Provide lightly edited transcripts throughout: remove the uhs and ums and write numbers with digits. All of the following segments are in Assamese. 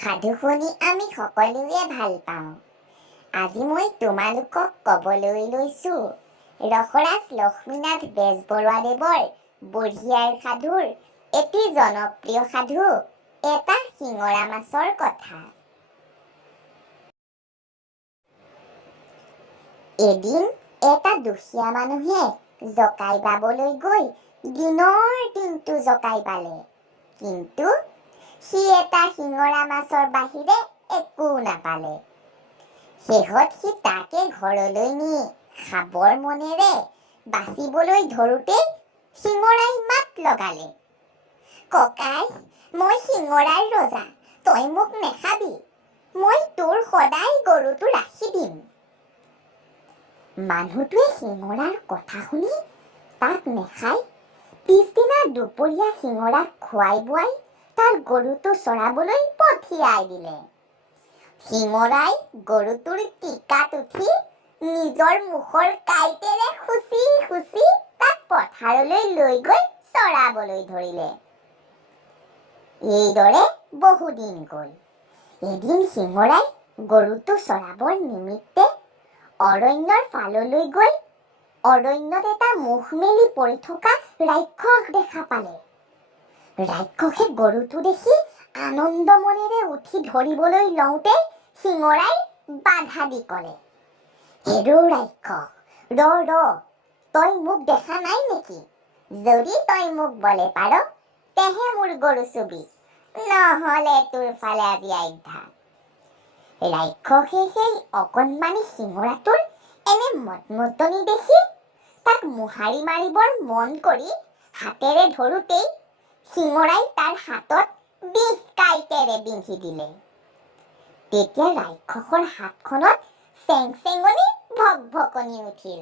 সাধু শুনি আমি সকলোৱে ভাল পাওঁ। আজি মই তোমালোকক ক'বলৈ লৈছোঁ ৰসৰাজ লক্ষ্মীনাথ বেজবৰুৱাদেৱৰ বুঢ়িয়াৰ সাধুৰ এটি জনপ্ৰিয় সাধু, এটা শিঙৰা মাছৰ কথা। এদিন এটা দুখীয়া মানুহে জকাই বাবলৈ গৈ দিনৰ দিনটো জকাই বালে, কিন্তু সি এটা শিঙৰা মাছৰ বাহিৰে একো নাপালে। শেহত সি তাকে ঘৰলৈ নি খাবৰ মনেৰে বাচিবলৈ ধৰোঁতেই শিঙৰাই মাত লগালে, ককাই, মই শিঙৰাৰ ৰজা, তই মোক নেখাবি, মই তোৰ সদায় গৰুটো ৰাখি দিম। মানুহটোৱে শিঙৰাৰ কথা শুনি তাক নেখাই পিছদিনা দুপৰীয়া শিঙৰাক খুৱাই বুৱাই তাৰ গৰুটো চৰাবলৈ পঠিয়াই দিলে। শিঙৰাই গৰুটোৰ টিকাত উঠি নিজৰ মুখৰ কাঁইটেৰে খুচি খুচি তাক পথাৰলৈ লৈ গৈ চৰাবলৈ ধৰিলে। এইদৰে বহুদিন গ'ল। এদিন শিঙৰাই গৰুটো চৰাবৰ নিমিত্তে অৰণ্যৰ ফাললৈ গৈ অৰণ্যত এটা মুখ মেলি পৰি থকা ৰাক্ষস দেখা পালে। ৰাক্ষসে গৰুটো দেখি আনন্দ মনেৰে উঠি ধৰিবলৈ লওঁতে শিঙৰাই বাধা দি ক'লে, হেৰৌ ৰাক্ষস, ৰ, তই মোক দেখা নাই নেকি? যদি তই মোক বলে পাৰ, তেহে মোৰ গৰু চুবি, নহ'লে তোৰ ফালে আজি আধ্যা। ৰাক্ষসে সেই অকণমানি শিঙৰাটোৰ এনে মটমটনি দেখি তাক মোহাৰি মাৰিবৰ মন কৰি হাতেৰে ধৰোঁতেই শিঙৰাই তাৰ হাতত বিষ কাঁইটেৰে বিন্ধি দিলে। তেতিয়া ৰাক্ষসৰ হাতখনত চেংচেঙনি ভকভকনি উঠিল।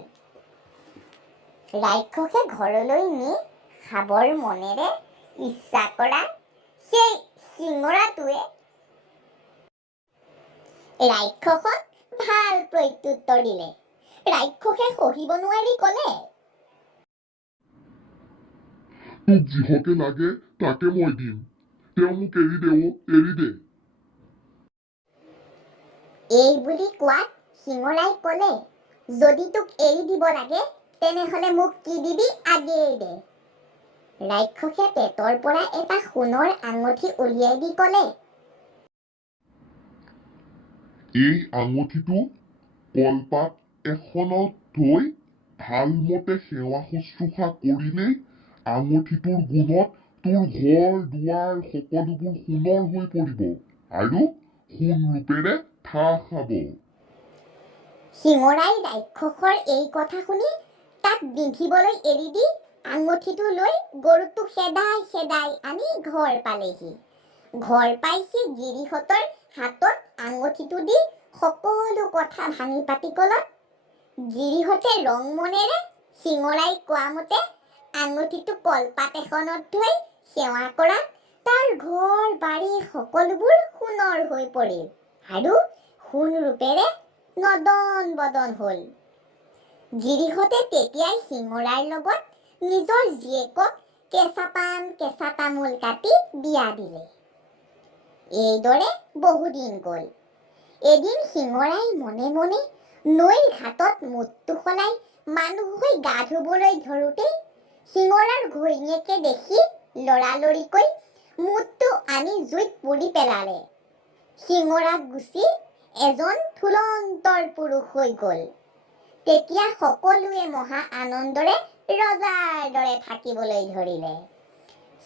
ৰাক্ষসে ঘৰলৈ নি খাবৰ মনেৰে ইচ্ছা কৰা সেই শিঙৰাটোৱে ৰাক্ষসক ভাল প্ৰত্যুত্তৰ দিলে। ৰাক্ষসে সহিব নোৱাৰি ক'লে, তোক যিহকে লাগে তাকে মই দিম, তেওঁ মোক এৰি দে, এৰি দে। এই বুলি কোৱাত শিঙৰাই ক'লে, যদি তোক এৰি দিব লাগে তেনেহ'লে মোক কি দিবি আগেয়ে দে। ৰাক্ষসে পেটৰ পৰা এটা সোণৰ আঙঠি উলিয়াই দি ক'লে, এই আঙঠিটো কলপাত এখনত থৈ ভালমতে সেৱা শুশ্ৰূষা কৰিলেই আঙঠিটোৰ গুণত তোৰ ঘৰ দুৱাৰ সকলোবোৰ সোণৰ হৈ পৰিব আৰু সোণ ৰূপেৰে ঠাহ খাব। শিঙৰাই ৰাক্ষসৰ এই কথা শুনি তাক বিন্ধিবলৈ এৰি দি আঙঠিটো লৈ গৰুটো খেদাই খেদাই আনি ঘৰ পালেহি। ঘৰ পাই সি গিৰিহঁতৰ হাতত আঙঠিটো দি সকলো কথা ভাঙি পাতি ক'লত গিৰিহঁতে ৰং মনেৰে শিঙৰাই কোৱা মতে আঙঠিটো কলপাত এখনত থৈ সেৱা কৰাত তাৰ ঘৰ বাৰী সকলোবোৰ সোণৰ হৈ পৰিল আৰু সোণ ৰূপেৰে নদন বদন হ'ল। গিৰিহঁতে তেতিয়াই শিঙৰাৰ লগত নিজৰ জীয়েকক কেঁচা পাণ কেঁচা তামোল কাটি বিয়া দিলে। এইদৰে বহুদিন গ'ল। এদিন শিঙৰাই মনে মনে নৈৰ ঘাটত মুঠটো সলাই মানুহ হৈ গা ধুবলৈ ধৰোঁতেই শিঙৰাৰ ঘৈণীয়েকে দেখি লৰালৰিকৈ মুঠটো আনি জুইত পুৰি পেলালে। শিঙৰা গুচি এজন থুলন্তৰ পুৰুষ হৈ গ'ল। তেতিয়া সকলোৱে মহা আনন্দৰে ৰজাৰ দৰে থাকিবলৈ ধৰিলে।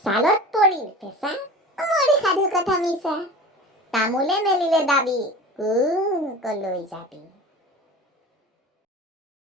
ছালত পৰিল ফেঁচা, মোৰ সাধু কথা মিছা, তামোলে মেলিলে দাবী, কোন কলৈ যাবি।